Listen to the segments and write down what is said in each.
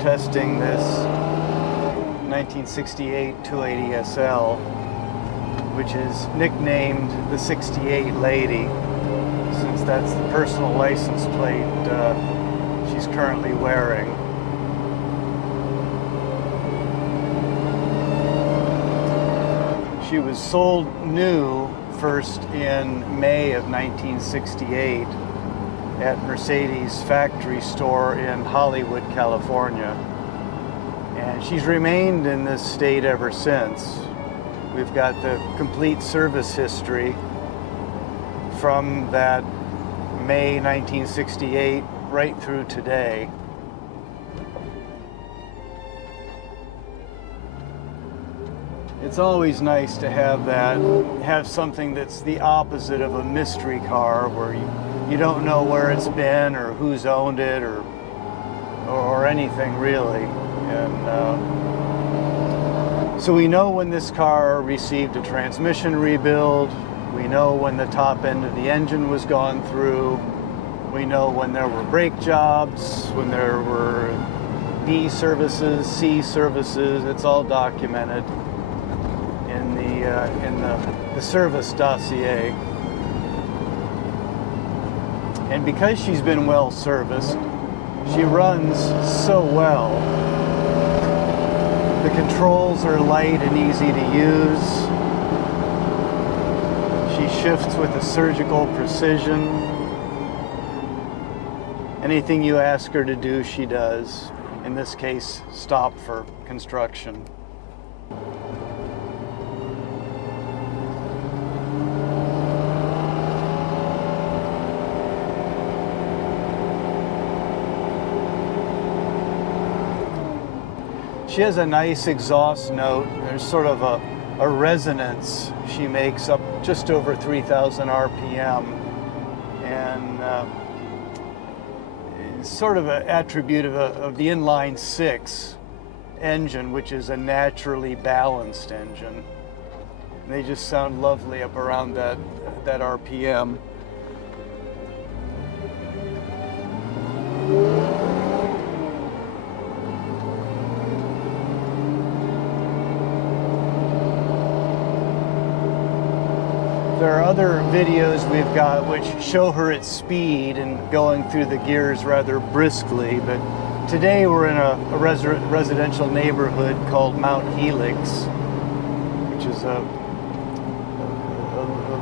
testing this 1968 280 SL, which is nicknamed the 68 Lady, since that's the personal license plate she's currently wearing. She was sold new first in May of 1968 at Mercedes factory store in Hollywood, California. And she's remained in this state ever since. We've got the complete service history from that May 1968 right through today. It's always nice to have something that's the opposite of a mystery car, where you don't know where it's been or who's owned it or anything really. And so we know when this car received a transmission rebuild. We know when the top end of the engine was gone through. We know when there were brake jobs, when there were B services, C services. It's all documented in the service dossier. And because she's been well serviced, she runs so well. The controls are light and easy to use. She shifts with a surgical precision. Anything you ask her to do, she does. In this case, stop for construction. She has a nice exhaust note. There's sort of a resonance she makes up just over 3,000 RPM. And it's sort of an attribute of the inline six engine, which is a naturally balanced engine. And they just sound lovely up around that RPM. There are other videos we've got which show her at speed and going through the gears rather briskly, but today we're in a residential neighborhood called Mount Helix, which is a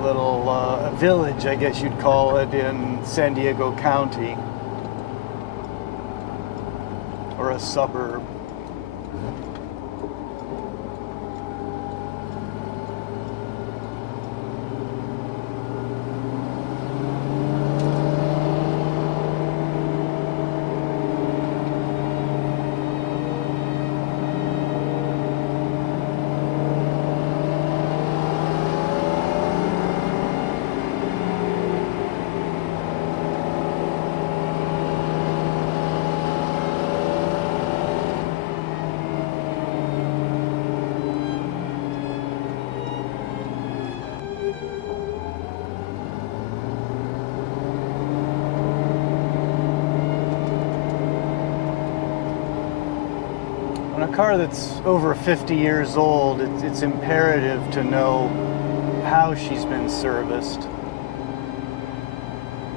little village, I guess you'd call it, in San Diego County, or a suburb. On a car that's over 50 years old, it's imperative to know how she's been serviced.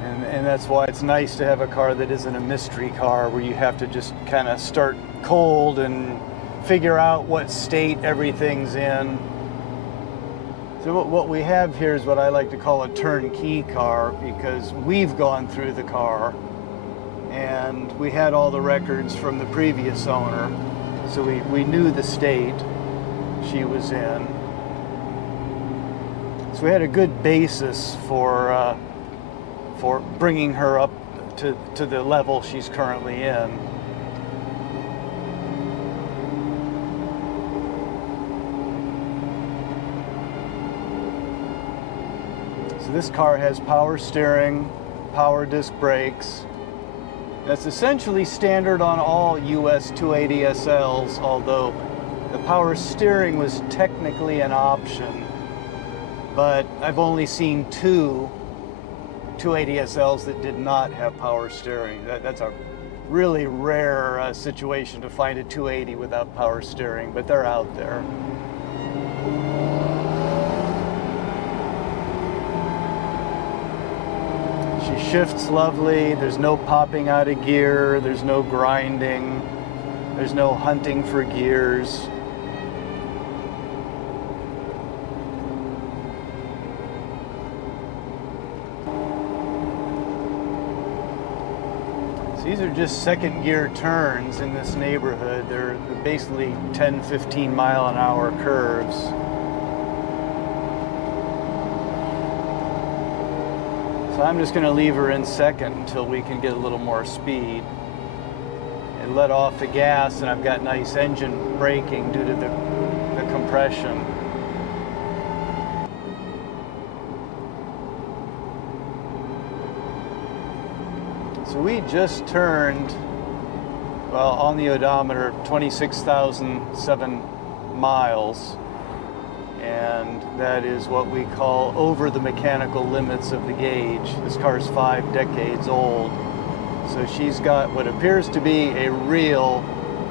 And that's why it's nice to have a car that isn't a mystery car where you have to just kind of start cold and figure out what state everything's in. So what we have here is what I like to call a turnkey car, because we've gone through the car and we had all the records from the previous owner. So we knew the state she was in. So we had a good basis for bringing her up to the level she's currently in. So this car has power steering, power disc brakes. That's essentially standard on all US 280 SLs, although the power steering was technically an option. But I've only seen two 280 SLs that did not have power steering. That's a really rare situation to find a 280 without power steering, but they're out there. She shifts lovely. There's no popping out of gear. There's no grinding. There's no hunting for gears. These are just second gear turns in this neighborhood. They're basically 10, 15 mile an hour curves. So I'm just going to leave her in second until we can get a little more speed. And let off the gas, and I've got nice engine braking due to the compression. So we just turned, well, on the odometer, 26,007 miles, and that is what we call over the mechanical limits of the gauge. This car's 5 decades old, so she's got what appears to be a real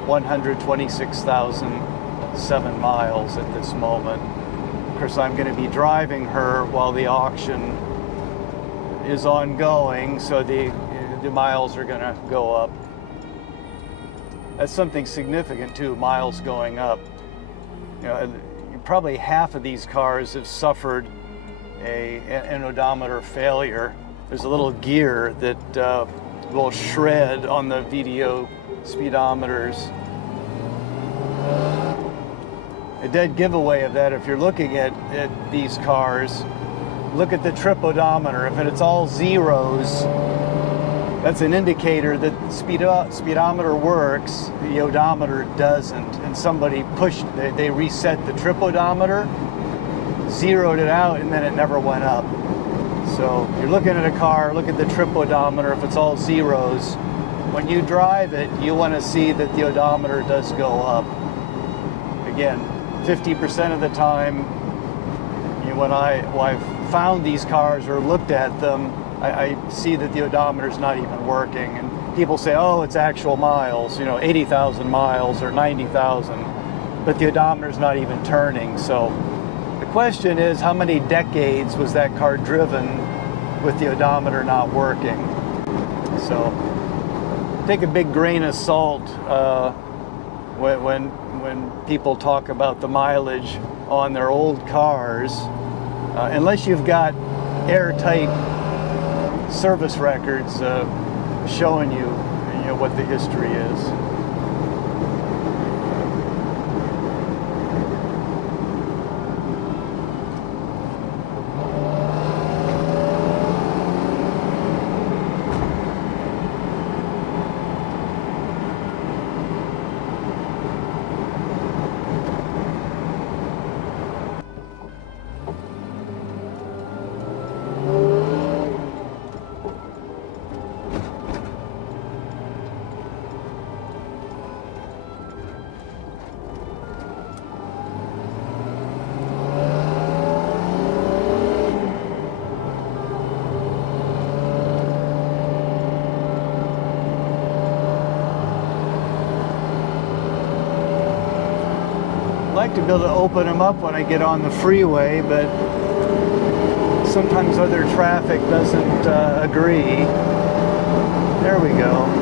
126,007 miles at this moment. Of course, I'm going to be driving her while the auction is ongoing, so the miles are going to go up. That's something significant too, miles going up. You know, probably half of these cars have suffered an odometer failure. There's a little gear that will shred on the VDO speedometers. A dead giveaway of that, if you're looking at these cars, look at the trip odometer. If it's all zeros, that's an indicator that the speedometer works, the odometer doesn't. And somebody they reset the trip odometer, zeroed it out, and then it never went up. So you're looking at a car, look at the trip odometer. If it's all zeros, when you drive it, you want to see that the odometer does go up. Again, 50% of the time, when I've found these cars or looked at them, I see that the odometer's not even working, and people say, oh, it's actual miles, 80,000 miles or 90,000, but the odometer's not even turning. So the question is, how many decades was that car driven with the odometer not working? So take a big grain of salt when people talk about the mileage on their old cars, unless you've got airtight service records showing you what the history is. I like to be able to open them up when I get on the freeway, but sometimes other traffic doesn't agree. There we go.